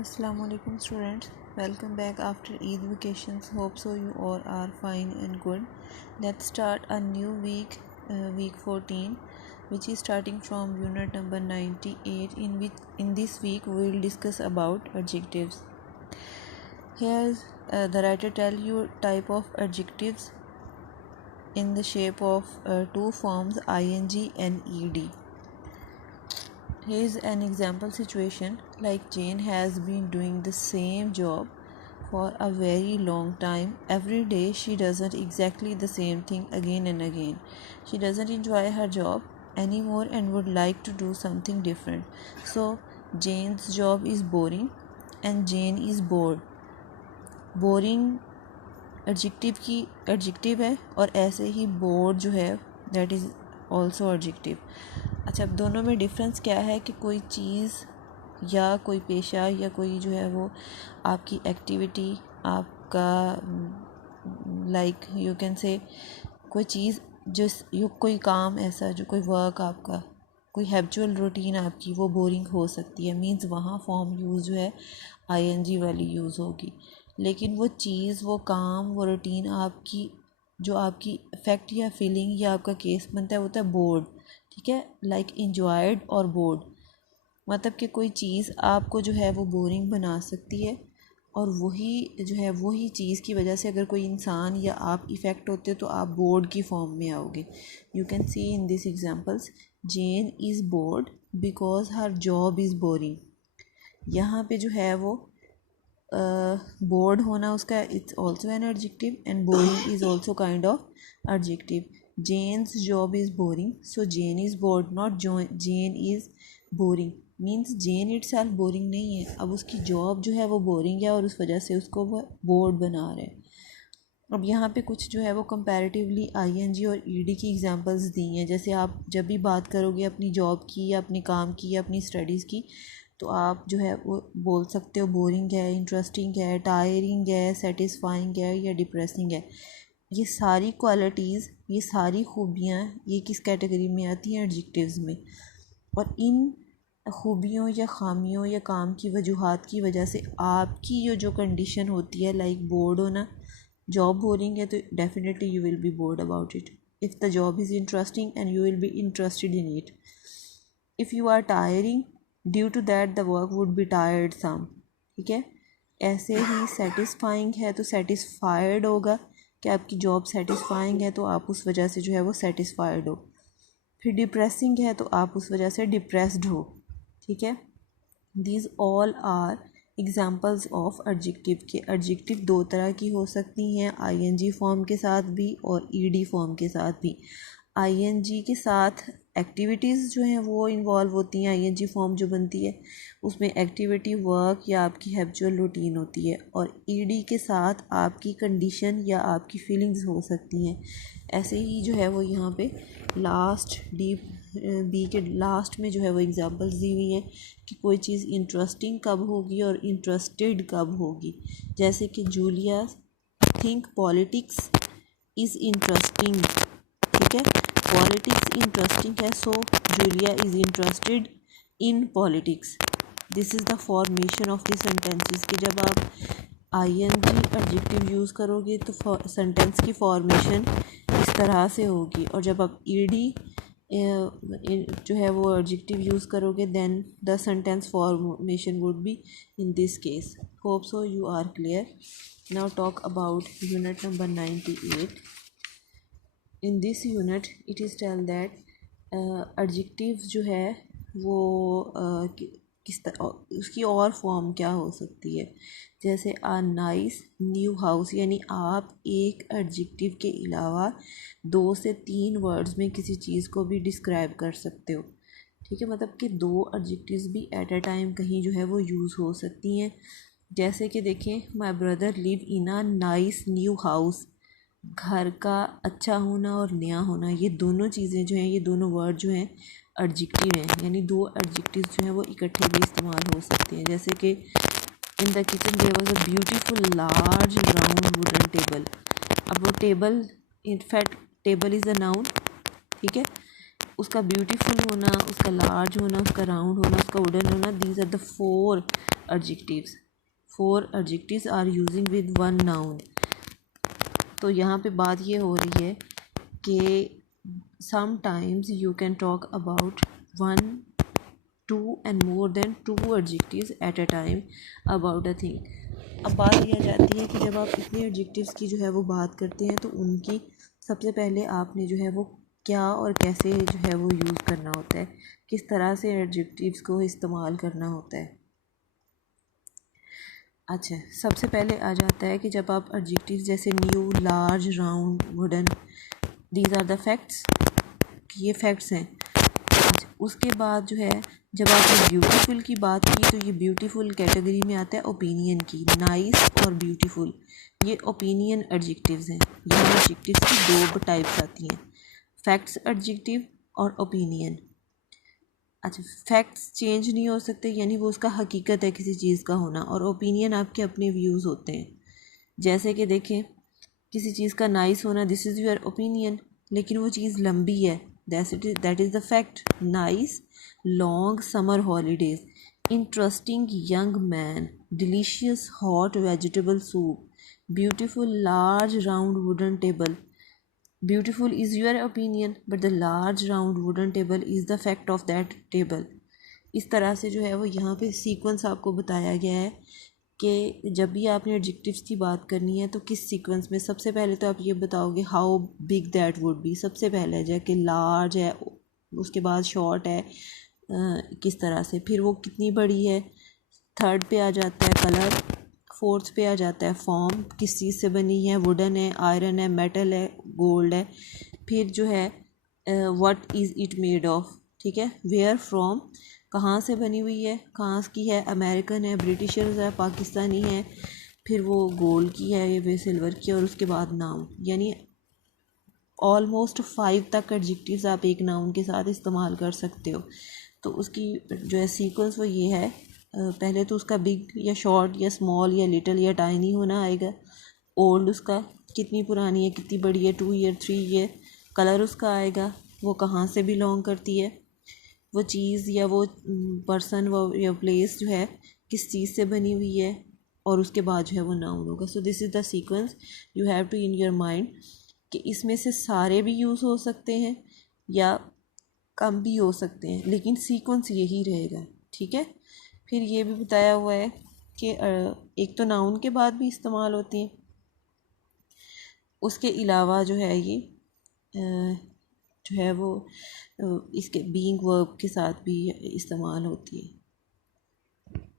Assalamu alaikum students, welcome back after Eid vacations. Hope so you all are fine and good. Let's start a new week, week 14, which is starting from unit number 98, in this week we will discuss about adjectives. Here's the writer tell you type of adjectives in the shape of two forms, ing and ed. Here's an example situation, like Jane has been doing the same job for a very long time. Every day she doesn't exactly the same thing again and again. She doesn't enjoy her job anymore and would like to do something different. So Jane's job is boring and Jane is bored. Boring adjective है और ऐसे ही board जो है that is also adjective. अच्छा, अब दोनों में difference क्या है कि कोई चीज़ या कोई पेशा या कोई जो है वो आपकी एक्टिविटी, आपका लाइक यू कैन से कोई चीज़ जो कोई काम ऐसा जो कोई वर्क आपका कोई हैबिचुअल रूटीन आपकी वो बोरिंग हो सकती है. मींस वहाँ फॉर्म यूज़ जो है आईएनजी वाली यूज़ होगी. लेकिन वो चीज़, वो काम, वो रूटीन आपकी जो आपकी इफ़ेक्ट या फीलिंग या आपका केस बनता है वो होता है बोर्ड. ठीक है, लाइक इंजॉयड और बोर्ड. मतलब कि कोई चीज़ आपको जो है वो बोरिंग बना सकती है और वही जो है वही चीज़ की वजह से अगर कोई इंसान या आप इफ़ेक्ट होते हो तो आप बोर्ड की फॉर्म में आओगे. You can see in this examples, Jane is bored because her job is boring. यहाँ पे जो है वो बोर्ड होना उसका it's also an adjective and boring is also kind of adjective. Jane's job is boring, so Jane is bored, not Jane is boring. Means Jane itself boring नहीं है, अब उसकी जॉब जो है वो बोरिंग है और उस वजह से उसको वो बोर्ड बना रहे हैं. अब यहाँ पे कुछ जो है वो कंपैरेटिवली आईएनजी और ईडी की एग्जांपल्स दी हैं. जैसे आप जब भी बात करोगे अपनी जॉब की या अपने काम की या अपनी स्टडीज़ की, तो आप जो है वो बोल सकते हो बोरिंग है, इंटरेस्टिंग है, टायरिंग है, सेटिस्फाइंग है या डिप्रेसिंग है. ये सारी क्वालिटीज़, ये सारी खूबियाँ ये किस कैटेगरी में आती हैं? एडजेक्टिव्स में. और इन खूबियों या ख़ामियों या काम की वजूहात की वजह से आपकी जो कंडीशन होती है, लाइक बोर्ड होना, जॉब बोरिंग है तो definitely you will be bored about it. If the job is interesting and you will be interested in it. If you are tiring due to that the work would be tiresome. ठीक है, ऐसे ही satisfying है तो satisfied होगा कि आपकी job satisfying है तो आप उस वजह से जो है वो सेटिस्फाइड हो. फिर डिप्रेसिंग है तो आप उस वजह से डिप्रेस्ड हो. ठीक है, these all are examples of adjective. के एडजेक्टिव दो तरह की हो सकती हैं, आईएनजी फॉर्म के साथ भी और ईडी फॉर्म के साथ भी. आईएनजी के साथ एक्टिविटीज़ जो हैं वो इन्वॉल्व होती हैं. आईएनजी फॉर्म जो बनती है उसमें एक्टिविटी, वर्क या आपकी हैबिचुअल रूटीन होती है. और ईडी के साथ आपकी कंडीशन या आपकी फीलिंग्स हो सकती हैं. ऐसे ही जो है वो यहाँ पे लास्ट बी के लास्ट में जो है वो एग्जांपल्स दी हुई हैं कि कोई चीज़ इंटरेस्टिंग कब होगी और इंटरेस्टेड कब होगी. जैसे कि Julia think politics is interesting. ठीक है, पॉलिटिक्स इंटरेस्टिंग है, so Julia is interested in politics. This is the formation of the sentences. कि जब आप आईएनजी एडजेक्टिव यूज़ करोगे तो सेंटेंस की फॉर्मेशन इस तरह से होगी, और जब आप ईडी जो है वो एडजेक्टिव यूज़ करोगे then the sentence formation would be in this case. Hope so you are clear. Now talk about unit number 98. In this unit it is tell that adjective जो है वो किस तरह उसकी और फॉर्म क्या हो सकती है. जैसे अ नाइस न्यू हाउस, यानी आप एक एडजेक्टिव के अलावा 2 से 3 वर्ड्स में किसी चीज़ को भी डिस्क्राइब कर सकते हो. ठीक है, मतलब कि 2 एडजेक्टिव्स भी एट अ टाइम कहीं जो है वो यूज़ हो सकती हैं. जैसे कि देखें, my brother live in a nice new house. घर का अच्छा होना और नया होना, ये दोनों चीज़ें जो हैं, ये दोनों वर्ड जो हैं एडजेक्टिव हैं. यानी 2 एडजेक्टिव जो हैं वो इकट्ठे भी इस्तेमाल हो सकते हैं. जैसे कि in the kitchen there was a beautiful large round wooden table. अब वो table, in fact table is a noun. ठीक है, उसका ब्यूटीफुल होना, उसका लार्ज होना, उसका राउंड होना, उसका वुडन होना, these are the 4 adjectives. 4 adjectives are using with one noun. तो यहाँ पे बात ये हो रही है कि sometimes you can talk about 1, 2 and more than 2 adjectives at a time about a thing. अब बात ये आ जाती है कि जब आप इतने एडजेक्टिव्स की जो है वो बात करते हैं तो उनकी सबसे पहले आपने जो है वो क्या और कैसे जो है वो यूज़ करना होता है, किस तरह से एडजेक्टिव्स को इस्तेमाल करना होता है। अच्छा, सबसे पहले आ जाता है कि जब आप एडजेक्टिव्स जैसे new, large, round, wooden, these are the facts, ये फैक्ट्स हैं। अच्छा, उसके बाद जो है जब आपने ब्यूटीफुल की बात की तो ये ब्यूटीफुल कैटेगरी में आता है ओपिनियन की। नाइस और ब्यूटीफुल ये ओपिनियन एडजेक्टिव्स हैं। यहाँ एडजेक्टिव्स की 2 टाइप्स आती हैं, फैक्ट्स एडजेक्टिव और ओपिनियन। अच्छा, फैक्ट्स चेंज नहीं हो सकते, यानी वो उसका हकीकत है किसी चीज़ का होना, और ओपिनियन आपके अपने व्यूज़ होते हैं। जैसे कि देखें, किसी चीज़ का नाइस होना, दिस इज़ योर ओपिनियन, लेकिन वो चीज़ लंबी है, that is the fact. Nice long summer holidays, interesting young man, delicious hot vegetable soup, beautiful large round wooden table. Beautiful is your opinion, but the large round wooden table is the fact of that table. इस तरह से जो है वो यहाँ पे sequence आपको बताया गया है कि जब भी आपने एडजेक्टिव्स की बात करनी है तो किस सीक्वेंस में। सबसे पहले तो आप ये बताओगे how big that would be, सबसे पहले जो है कि लार्ज है, उसके बाद शॉर्ट है, किस तरह से, फिर वो कितनी बड़ी है, थर्ड पे आ जाता है कलर, फोर्थ पे आ जाता है फॉर्म, किस चीज़ से बनी है, वुडन है, आयरन है, मेटल है, गोल्ड है, फिर जो है what is it made of, ठीक है, वेयर फ्रॉम, कहाँ से बनी हुई है, कहाँ की है, अमेरिकन है, ब्रिटिशर्स है, पाकिस्तानी है, फिर वो गोल्ड की है, ये वे सिल्वर की, और उसके बाद नाउन। यानी ऑलमोस्ट 5 तक एडजेक्टिव्स आप एक नाउन के साथ इस्तेमाल कर सकते हो। तो उसकी जो है सीक्वेंस वो ये है, पहले तो उसका बिग या शॉर्ट या स्मॉल या लिटिल या टाइनी होना आएगा, ओल्ड उसका कितनी पुरानी है, कितनी बड़ी है, 2 ईयर 3 ईयर, कलर उसका आएगा, वो कहाँ से बिलोंग करती है, वो चीज़ या वो पर्सन वो या प्लेस जो है किस चीज़ से बनी हुई है, और उसके बाद जो है वो नाउन होगा। So this is the sequence you have to in your mind कि इसमें से सारे भी यूज़ हो सकते हैं या कम भी हो सकते हैं, लेकिन सीक्वेंस यही रहेगा, ठीक है। फिर ये भी बताया हुआ है कि एक तो नाउन के बाद भी इस्तेमाल होती हैं, उसके अलावा जो है ये जो है वो इसके बीइंग वर्ब के साथ भी इस्तेमाल होती है।